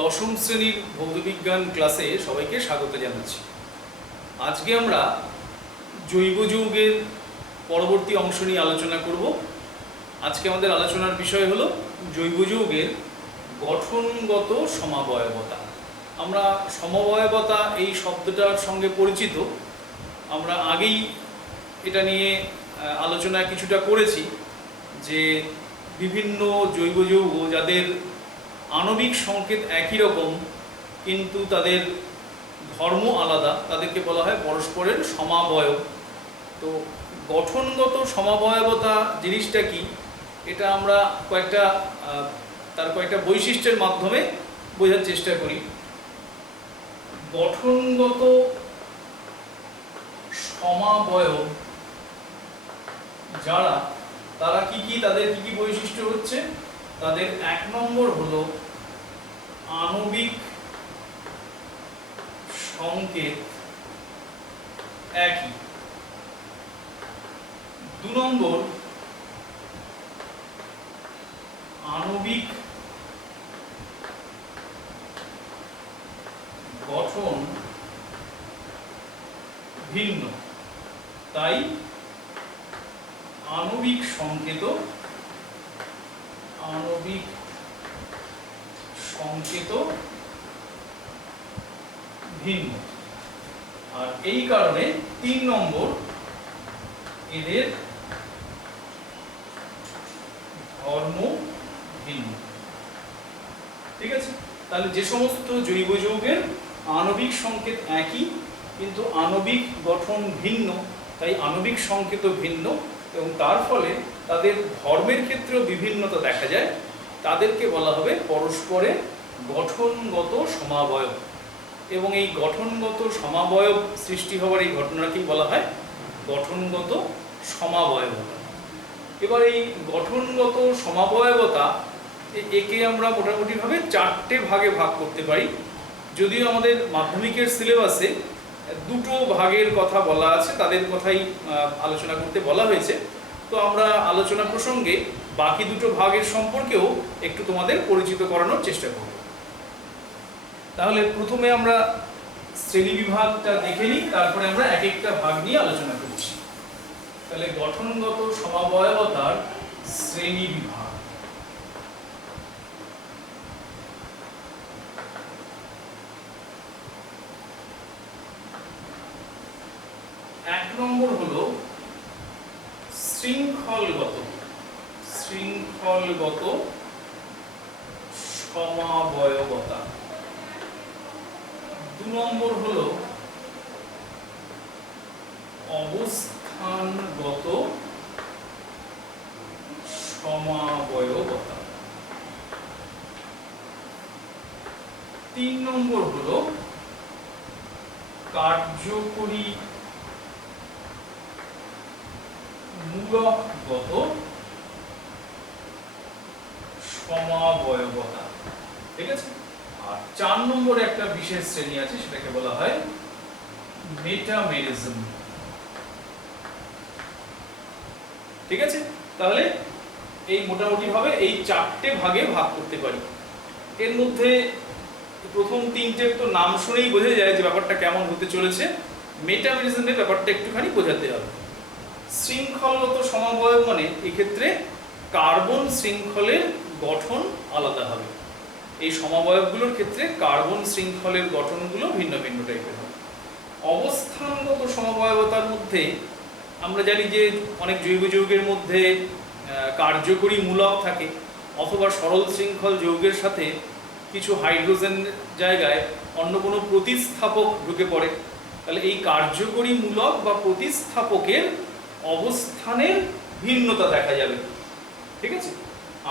দশম শ্রেণীর ভৌতবিজ্ঞান ক্লাসে সবাইকে স্বাগত জানাচ্ছি। আজকে আমরা জৈব যৌগের পরবর্তী অংশ নিয়ে আলোচনা করব। আজকে আমাদের আলোচনার বিষয় হলো জৈব যৌগের গঠনগত সমাবয়বতা। আমরা সমবয়বতা এই শব্দটার সঙ্গে পরিচিত, আমরা আগেই এটা নিয়ে আলোচনা কিছুটা করেছি যে বিভিন্ন জৈব যৌগ যাদের আণবিক সংকেত একই রকম কিন্তু তাদের ধর্ম আলাদা, তাদেরকে বলা হয় পরস্পরের সমাবয়ব। তো গঠনগত সমাবয়বতা জিনিসটা কি, এটা আমরা তার কয়েকটা বৈশিষ্ট্যের মাধ্যমে বোঝার চেষ্টা করি। গঠনগত সমাবয়ব যারা, তারা তাদের কি বৈশিষ্ট্য হচ্ছে, তাদের এক নম্বর হলো আণবিক সংকেত একই, দু নম্বর আণবিক গঠন ভিন্ন, তাই আণবিক সংকেত ভিন্ন। আর এই কারণে 3 নম্বর এদের ধর্ম ভিন্ন। ঠিক আছে, তাহলে যে সমস্ত জৈব যৌগের আণবিক সংকেত একই কিন্তু আণবিক গঠন ভিন্ন, তাই আণবিক সংকেত ভিন্ন এবং তার ফলে তাদের ধর্মের ক্ষেত্রেও বিভিন্নতা দেখা যায়, তাদেরকে বলা হবে পরস্পরের গঠনগত সমাবয়ব। এবং এই গঠনগত সমাবয়ব সৃষ্টি হওয়ার এই ঘটনাকেই বলা হয় গঠনগত সমাবয়বতা। এবার এই গঠনগত সমাবয়বতা একে আমরা মোটামুটিভাবে 4টে ভাগে ভাগ করতে পারি। যদিও আমাদের মাধ্যমিকের সিলেবাসে 2টো ভাগের কথা বলা আছে, তাদের কথাই আলোচনা করতে বলা হয়েছে। তো আমরা আলোচনা প্রসঙ্গে বাকি 2টো ভাগের সম্পর্কেও একটু তোমাদের পরিচিত করানোর চেষ্টা করব। তাহলে প্রথমে আমরা শ্রেণী বিভাগটা দেখে নিই, তারপরে আমরা এক একটা ভাগ নিয়ে আলোচনা করছি। তাহলে গঠনগত সমাবয়বতার শ্রেণী বিভাগ। এক নম্বর হলো শৃঙ্খলগত সমাবয়বতা। 2 নম্বর হলো অবস্থানগত সমাবয়বতা। 3 নম্বর হলো কার্যকরী মূলকগত সমাবয়বতা। ঠিক আছে, আর 4 নম্বরে একটা বিশেষ শ্রেণী আছে, সেটাকে বলা হয় মেটামেরিজম। ঠিক আছে, তাহলে এই মোটামুটি ভাবে এই 4টে ভাগে ভাগ করতে পারি। এর মধ্যে প্রথম 3টে তো নাম শুনেই বোঝা যায় যে ব্যাপারটা কেমন হতে চলেছে। মেটামেরিজমের ব্যাপারটা একটুখানি বোঝাতে হবে। শৃঙ্খলগত সমাবয়ব মানে এক্ষেত্রে কার্বন শৃঙ্খলের গঠন আলাদা হবে। এই সমাবয়বগুলোর ক্ষেত্রে কার্বন শৃঙ্খলের গঠনগুলো ভিন্ন ভিন্ন টাইপের হবে। অবস্থানগত সমাবয়বতার মধ্যে আমরা জানি যে অনেক জৈব যৌগের মধ্যে কার্যকরী মূলক থাকে, অথবা সরল শৃঙ্খল যৌগের সাথে কিছু হাইড্রোজেন জায়গায় অন্য কোনো প্রতিস্থাপক ঢুকে পড়ে। তাহলে এই কার্যকরী মূলক বা প্রতিস্থাপকের অবস্থানের ভিন্নতা দেখা যাবে। ঠিক আছে,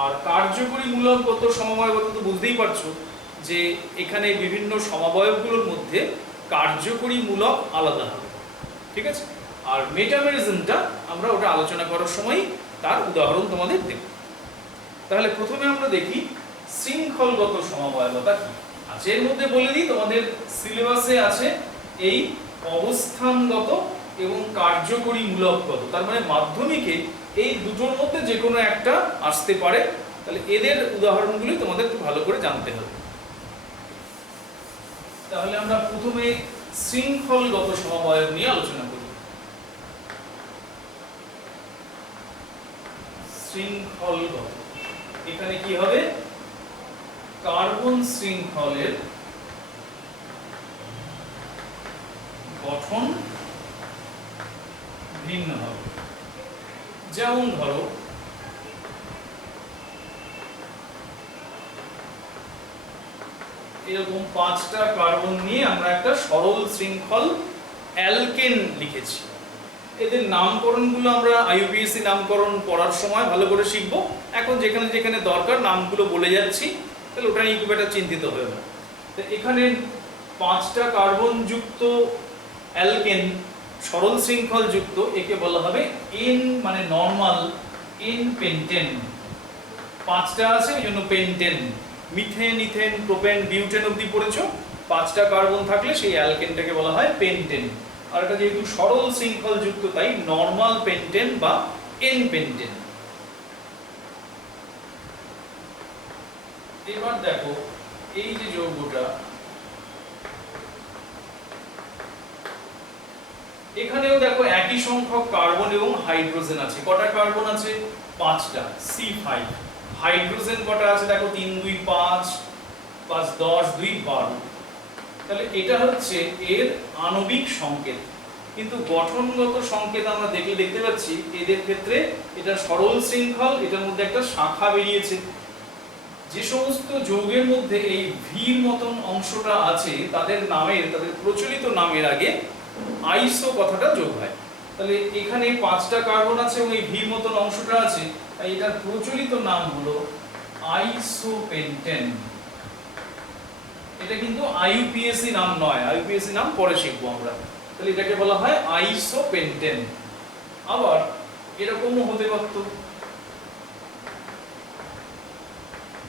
আর কার্যকরী মূলকগত সমাবয়বতা তো বুঝতেই পারছো যে এখানে বিভিন্ন সমাবয়বগুলোর মধ্যে কার্যকরী মূলক আলাদা হবে। ঠিক আছে, আর মেটামেরিজমটা আমরা ওটা আলোচনা করার সময় তার উদাহরণ তোমাদের দেব। তাহলে প্রথমে আমরা দেখি শৃঙ্খলগত সমাবয়বতা কি আছে। এর মধ্যে বলে দিই, তোমাদের সিলেবাসে আছে এই অবস্থানগত এবং কার্যকরী মূলকগত, তার মানে মাধ্যমিকে এই দুটোর মধ্যে যে কোনো একটা আসতে পারে। তাহলে এদের উদাহরণগুলি তোমাদের খুব ভালো করে জানতে হবে। তাহলে আমরা প্রথমে শৃঙ্খলগত সমবায় নিয়ে আলোচনা করি। শৃঙ্খলগত, এখানে কি হবে, কার্বন শৃঙ্খলের গঠন ভিন্ন হবে। যেমন ধরো এরকম 5টা কার্বন নিয়ে আমরা একটা সরল শৃঙ্খল অ্যালকেন লিখেছি। এদের নামকরণগুলো আমরা আইইউপিএসসি নামকরণ পড়ার সময় ভালো করে শিখব। এখন যেখানে যেখানে দরকার নামগুলো বলে যাচ্ছি, তাহলে ওটা নিয়ে খুব একটা চিন্তিত হয়ে না। তো এখানে 5টা কার্বন যুক্ত অ্যালকেন সরল শৃঙ্খল যুক্ত, একে বলা হবে এন মানে নরমাল এন পেন্টেন। 5টা আছে এই জন্য pentane. Methane, ethane, propane, butane অবধি পড়েছো। 5টা কার্বন থাকলে সেই অ্যালকেনটাকে বলা হয় পেন্টেন। আর এটা যেহেতু সরল শৃঙ্খল যুক্ত তাই নরমাল পেন্টেন বা এন পেন্টেন। এবার দেখো এই যে যৌগটা, এখানেও দেখো একই সংখ্যক কার্বন এবং হাইড্রোজেন আছে। কটা কার্বন আছে? 5টা, C5। হাইড্রোজেন কটা আছে দেখো, 3 2 5, 5 10, 2 12। তাহলে এটা হচ্ছে এর আণবিক সংকেত, কিন্তু গঠনগত সংকেত আমরা দেখতে পাচ্ছি এদের ক্ষেত্রে এটা সরল শৃঙ্খল, এটার মধ্যে একটা শাখা বেরিয়েছে। যে সমস্ত যৌগের মধ্যে এই ভির মতন অংশটা আছে তাদের প্রচলিত নামের আগে আইসো কথাটা যোগ হয়। তাহলে এখানে 5টা কার্বন আছে এবং এই ভির মতন অংশটা আছে, তাই এটার প্রচলিত নাম হলো আইসোপেন্টেন। এটা কিন্তু আইইউপিএসসি নাম নয়, আইইউপিএসসি নাম পরে শিখবো আমরা। তাহলে এটাকে বলা হয় আইসোপেন্টেন। আবার এরকমও হতে পারত,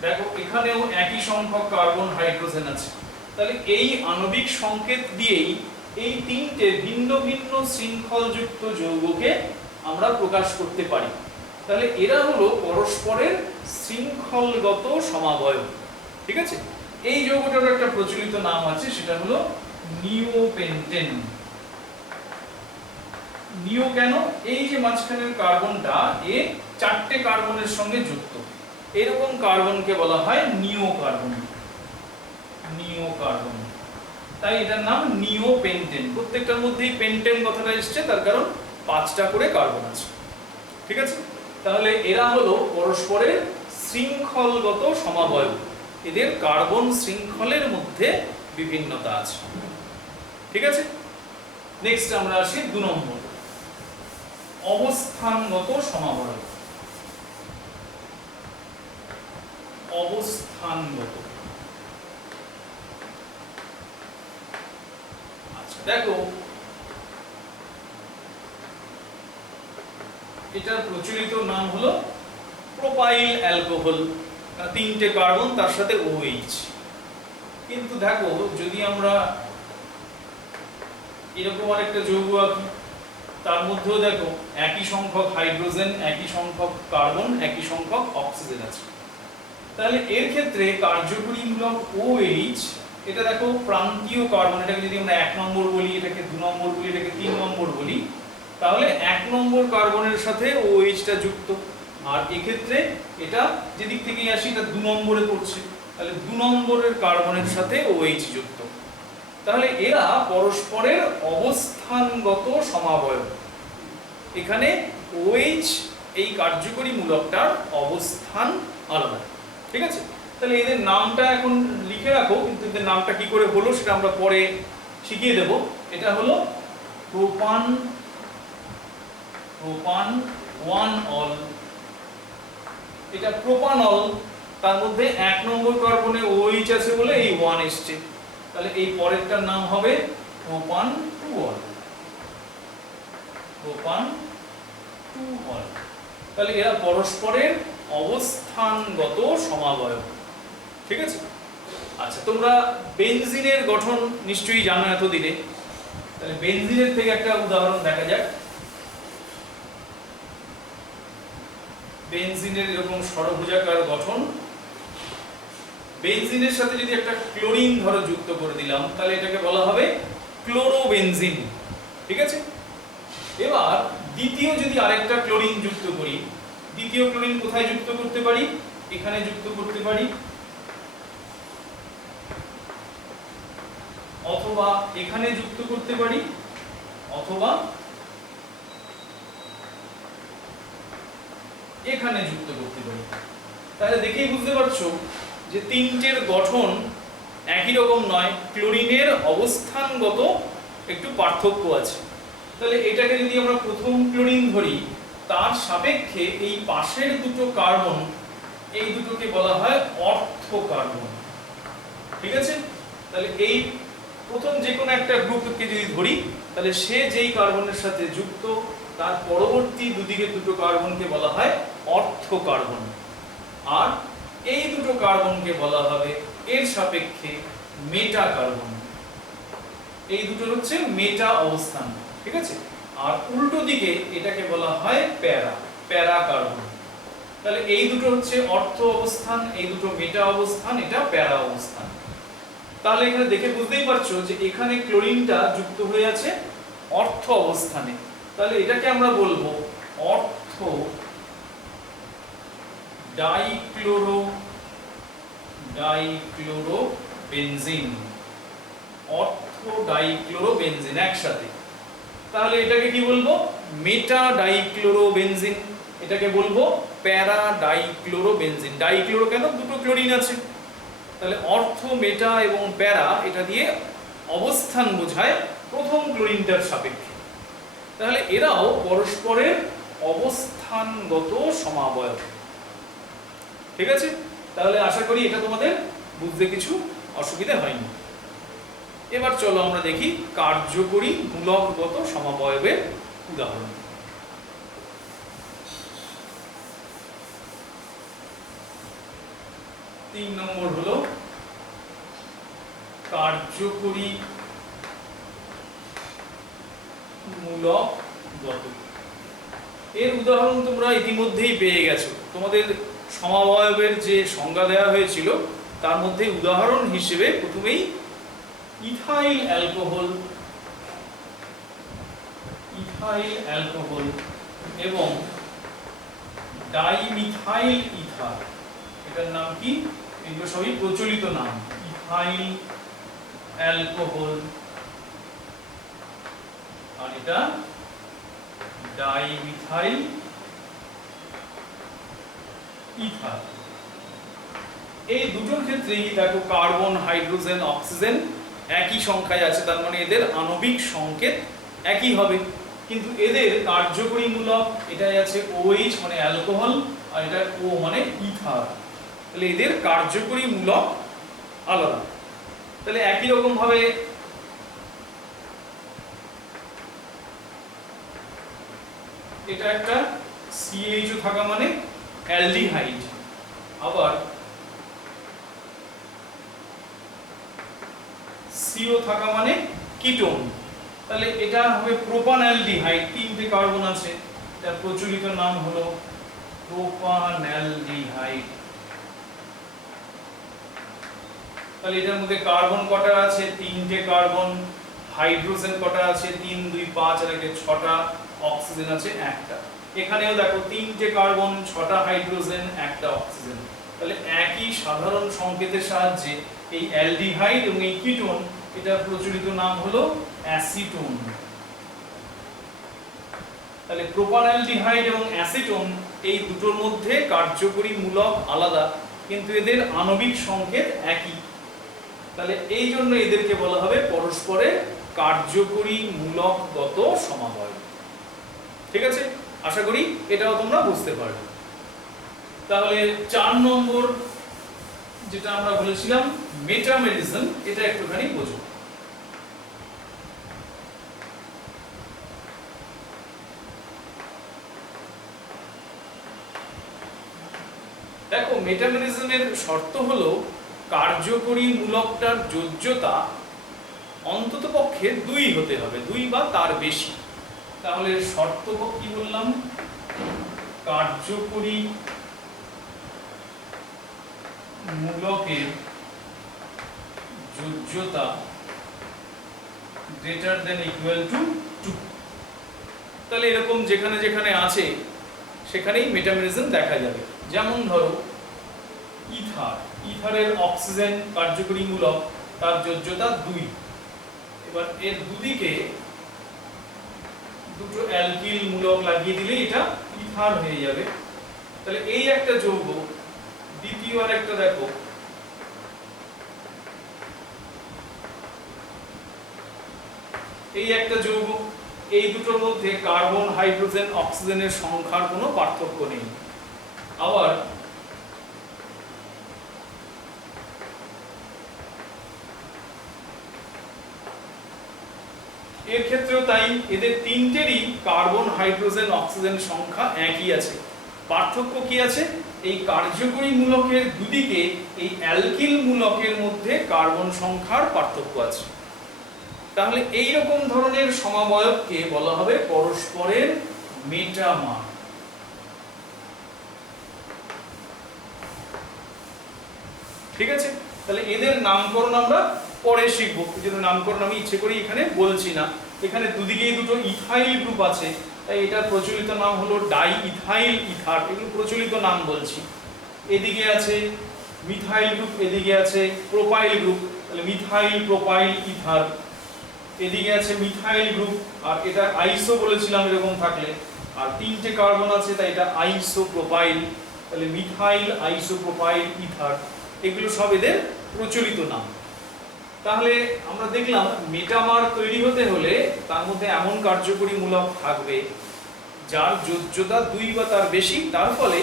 দেখো এখানেও একই সংখ্যক কার্বন হাইড্রোজেন আছে। তাহলে এই আণবিক সংকেত দিয়েই এই 3টে ভিন্ন ভিন্ন শৃঙ্খলযুক্ত যৌগকে আমরা প্রকাশ করতে পারি। তাহলে এরা হলো পরস্পরের শৃঙ্খলগত সমাবয়ব। ঠিক আছে, এই যৌগটার একটা প্রচলিত নাম আছে, সেটা হলো নিওপেন্টেন। নিও কেন? এই যে মাঝখানের কার্বনটা এ 4টে কার্বনের সঙ্গে যুক্ত, এরকম কার্বনকে বলা হয় নিও কার্বন। নিও কার্বন, তাই এটার নাম নিওপেন্টেন। প্রত্যেকটার মধ্যেই পেন্টেন কথাটা এসছে, তার কারণ 5টা করে কার্বন আছে। ঠিক আছে, তাহলে এরা হলো পরস্পরের শৃঙ্খলগত সমাবয়ব। এদের কার্বন শৃঙ্খলের মধ্যে বিভিন্নতা আছে। ঠিক আছে, নেক্সট আমরা আসি 2 নম্বর, অবস্থানগত সমাবয়ব। অবস্থানগত, আচ্ছা দেখো এটার প্রচলিত নাম হলো প্রোপাইল অ্যালকোহল। 3টে কার্বন তার সাথে OH। কিন্তু দেখো যদি আমরা এরকম আরেকটা যৌগ আঁকি, তার মধ্যেও দেখো একই সংখ্যক হাইড্রোজেন, একই সংখ্যক কার্বন, একই সংখ্যক অক্সিজেন আছে। তাহলে এর ক্ষেত্রে কার্যকরী মূলক OH, এটা দেখো প্রান্তীয় কার্বন, এটাকে যদি আমরা 1 নম্বর বলি, এটাকে 2 নম্বর বলি, এটাকে 3 নম্বর বলি, তাহলে 1 নম্বর কার্বনের সাথে OH-টা যুক্ত। আর এক্ষেত্রে এটা যেদিক থেকেই আসি এটা 2 নম্বরে পড়ছে, তাহলে 2 নম্বরের কার্বনের সাথে OH যুক্ত। তাহলে এরা পরস্পরের অবস্থানগত সমাবয়ব। এখানে OH এই কার্যকরী মূলকটার অবস্থান আলাদা। ঠিক আছে, তাহলে এদের নামটা এখন লিখে রাখো, কিন্তু এদের নামটা কি করে হলো সেটা আমরা পরে শিখিয়ে দেব। এটা হলো প্রোপান 1 অল। এটা প্রোপানল, তার মধ্যে 1 নম্বর কার্বনে OH আছে বলে এই 1 এসছে। তাহলে এই পরেরটার নাম হবে প্রোপান 2 অল। প্রোপান 2 অল। তাহলে এরা পরস্পরের অবস্থানগত সমাবয়ব। ঠিক আছে, আচ্ছা তোমরা বেনজিনের গঠন নিশ্চয়ই জানো এতদিনে। তাহলে বেনজিনের থেকে একটা উদাহরণ দেখা যাক। বেনজিনের এরকম ষড়ভুজাকার গঠন, বেনজিনের সাথে যদি একটা ক্লোরিন ধরো যুক্ত করে দিলাম তাহলে এটাকে বলা হবে ক্লোরোবেনজিন। ঠিক আছে, এবার দ্বিতীয় যদি আরেকটা ক্লোরিন যুক্ত করি, দ্বিতীয় ক্লোরিন কোথায় যুক্ত করতে পারি? এখানে যুক্ত করতে পারি, অথবা এখানে যুক্ত করতে পারি, অথবা এখানে যুক্ত করতে পারি। তাহলে দেখেই বুঝতে পারছো যে তিনটের গঠন একই রকম নয়, ক্লোরিনের অবস্থানগত একটু পার্থক্য আছে। তাহলে এটাকে যদি আমরা প্রথম ক্লোরিন ধরি, তার সাপেক্ষে এই পাশের দুটো কার্বন, এই দুটোকে বলা হয় অর্থো কার্বন। ঠিক আছে, তাহলে এই প্রথম যে কোনো একটা গ্রুপকে যদি ধরি, তাহলে সে যেই কার্বনের সাথে যুক্ত তার পরবর্তী দুদিকে দুটো কার্বনকে বলা হয় অর্থো কার্বন, আর এই দুটো কার্বনকে বলা হবে এর সাপেক্ষে মেটা কার্বন। এই দুটো হচ্ছে মেটা অবস্থান। ঠিক আছে, আর উল্টো দিকে এটাকে বলা হয় প্যারা কার্বন। তাহলে এই দুটো হচ্ছে অর্থ অবস্থান, এই দুটো মেটা অবস্থান, এটা প্যারা অবস্থান। তাহলে এখানে দেখে বুঝতেই পারছো যে এখানে ক্লোরিনটা যুক্ত হয়ে আছে অর্থ অবস্থানে। তাহলে এটাকে আমরা বলবো অর্থ ডাইক্লোরোবেনজিন, অর্থ ডাইক্লোরোবেনজিন একসাথে। তাহলে এটাকে কি বলবো? মেটা ডাইক্লোরোবেনজিন। এটাকে বলবো প্যারা ডাইক্লোরোবেনজিন। ডাইক্লোরো কেন? দুটো ক্লোরিন আছে। তাহলে অর্থ, মেটা এবং প্যারা, এটা দিয়ে অবস্থান বোঝায় প্রথম ক্লোরিনটার সাপেক্ষে। তাহলে এরাও পরস্পরের অবস্থানগত সমাবয়ব। ঠিক আছে, তাহলে আশা করি এটা তোমাদের বুঝতে কিছু অসুবিধা হয়নি। এবার চলো আমরা দেখি কার্যকরী মূলকগত সমাবয়বের উদাহরণ। তিন নম্বর হলো কার্যকরী মূলকগত। এর উদাহরণ তোমরা ইতিমধ্যেই পেয়ে গেছো। তোমাদের সমাবয়বের যে সংজ্ঞা দেওয়া হয়েছিল তার মধ্যে উদাহরণ হিসেবে প্রথমেই ইথাইল অ্যালকোহল এবং ডাইমিথাইল ইথার, এটার নাম কি? এগুলো সবই প্রচলিত নাম। ইথাইল অ্যালকোহল আর এটা ডাইমিথাইল ইথার। এই দুটোর ক্ষেত্রেই দেখো কার্বন, হাইড্রোজেন, অক্সিজেন একই সংখ্যায় আছে, তার মানে এদের আণবিক সংকেত একই হবে, কিন্তু এদের কার্যকরী মূলক এটাই আছে OH মানে অ্যালকোহল, আর এটা O মানে ইথার। তাহলে এদের কার্যকরী মূলক আলাদা। তাহলে একই রকম ভাবে এটা একটা CHO থাকা মানে অ্যালডিহাইড, আবার CO থাকা মানে কিটোন। তাহলে এটা হবে প্রোপানঅ্যালডিহাইড, তিনটে কার্বন আছে, এর প্রচলিত নাম হলো প্রোপানঅ্যালডিহাইড। তাহলে এটার মধ্যে কার্বন কটা আছে? তিনটে কার্বন। হাইড্রোজেন কটা আছে? 3 2 5 আর একে 6টা। অক্সিজেন আছে একটা। এখানেও দেখো তিনটে কার্বন, 6টা হাইড্রোজেন, একটা অক্সিজেন। তাহলে একই সাধারণ সংকেতের সাহায্যে এই অ্যালডিহাইড এবং এই কিটোন, এটার প্রচলিত নাম হলো অ্যাসিটোন। তাহলে প্রোপানঅ্যালডিহাইড এবং অ্যাসিটোন এই দুটোর মধ্যে কার্যকরী মূলক আলাদা, কিন্তু এদের আণবিক সংকেত একই। তাহলে এই জন্য এদেরকে বলা হবে পরস্পরের কার্যকরী মূলকগত সমাবয়ব। ঠিক আছে, আশা করি এটাও তোমরা বুঝতে পারবে। তাহলে 4 নম্বর যেটা আমরা বলেছিলাম মেটামেরিজম, এটা একটুখানি বোঝো। দেখো, মেটামেরিজমের শর্ত হলো কার্যকরী মূলকটার যোজ্যতা অন্ততপক্ষে 2 হতে হবে, 2 বা তার বেশি। তাহলে শর্ত কি বললাম? কার্যকরী মূলকের যোজ্যতা greater than equal to 2। তাহলে এরকম যেখানে যেখানে আছে সেখানেই মেটামরিজম দেখা যাবে। যেমন ধরো ইথারের অক্সিজেন কার্যকরী মূলক, তার যোজ্যতা 2। এবার এর দুদিকে দুটো অ্যালকিল মূলক লাগিয়ে দিলে এটা ইথার হয়ে যাবে। তাহলে এই একটা যৌগ, দ্বিতীয় আর একটা দেখো এই একটা যৌগ, এই দুটোর মধ্যে কার্বন হাইড্রোজেন অক্সিজেনের সংখ্যার কোনো পার্থক্য নেই। আবার এর ক্ষেত্রেও তাই, এদের তিনটেরই কার্বন হাইড্রোজেন অক্সিজেন সংখ্যা একই আছে। পার্থক্য কি আছে? এই কার্যকরী মূলকের দুদিকে এই অ্যালকিল মূলকের মধ্যে কার্বন সংখ্যার পার্থক্য আছে। তাহলে এই রকম ধরনের সমাবয়বকে বলা হবে পরস্পরের মেটামার। ঠিক আছে, তাহলে এদের নামকরণ আমরা পরে শিখবো, যেহেতু নামকরণ আমি ইচ্ছে করি এখানে বলছি না। এখানে দুদিকেই দুটো ইথাইল গ্রুপ আছে, তাই এটার প্রচলিত নাম হলো ডাই ইথাইল ইথার, এগুলো প্রচলিত নাম বলছি। এদিকে আছে মিথাইল গ্রুপ, এদিকে আছে প্রোপাইল গ্রুপ, তাহলে মিথাইল প্রোপাইল ইথার। এদিকে আছে মিথাইল গ্রুপ, আর এটা আইসো বলেছিলাম এরকম থাকলে, আর তিনটে কার্বন আছে তাই এটা আইসোপ্রোপাইল, তাহলে মিথাইল আইসোপ্রোপাইল ইথার। এগুলো সব এদের প্রচলিত নাম। তাহলে আমরা দেখলাম মেটামার তৈরি হতে হলে তার মধ্যে এমন কার্যকরী মূলক থাকবে যার যোজ্যতা 2 বা তার বেশি, তার ফলে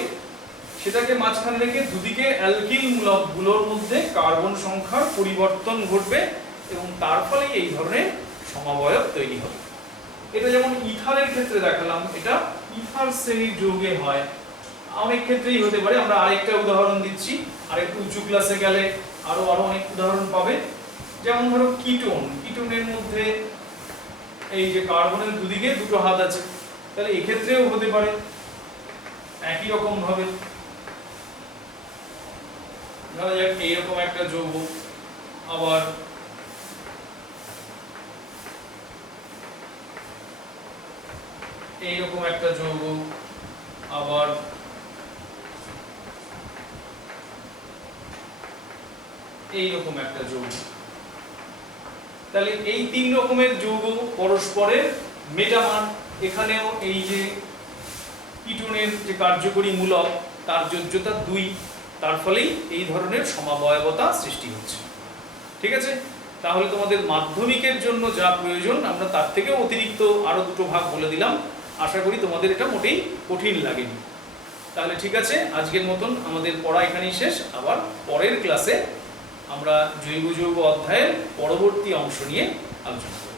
সেটাকে মাঝখানে রেখে দুদিকে অ্যালকিল মূলকগুলোর মধ্যে কার্বন সংখ্যার পরিবর্তন ঘটবে এবং তার ফলে এই ধরনের সমাবয়ব তৈরি হবে। এটা যেমন ইথারের ক্ষেত্রে দেখালাম, এটা ইথার শ্রেণীর যৌগে হয়, অনেক ক্ষেত্রেই হতে পারে। আমরা আরেকটা উদাহরণ দিচ্ছি, আরেকটু উঁচু ক্লাসে গেলে আরো অনেক উদাহরণ পাবে। যেমন ধরো কিটোনের মধ্যে এই যে কার্বনের দুদিকে দুটো হাত আছে, তাহলে এক্ষেত্রেও হতে পারে একই রকম ভাবে। ধরা যাক এইরকম একটা যৌগ, আবার এইরকম একটা যৌগ, আবার এইরকম একটা যৌগ। তাহলে এই তিন রকমের যৌগ পরস্পরের মেটামার। এখানেও এই যে কিটোনের যে কার্যকরী মূলক তার যোজ্যতা 2, তার ফলেই এই ধরনের সমাবয়বতা সৃষ্টি হচ্ছে। ঠিক আছে, তাহলে তোমাদের মাধ্যমিকের জন্য যা প্রয়োজন আমরা তার থেকেও অতিরিক্ত আরো দুটো ভাগ বলে দিলাম। আশা করি তোমাদের এটা মোটেই কঠিন লাগেনি। তাহলে ঠিক আছে, আজকের মতন আমাদের পড়া এখানেই শেষ। আবার পরের ক্লাসে আমরা জৈব যৌগ অধ্যায়ের পরবর্তী অংশ নিয়ে আলোচনা করব।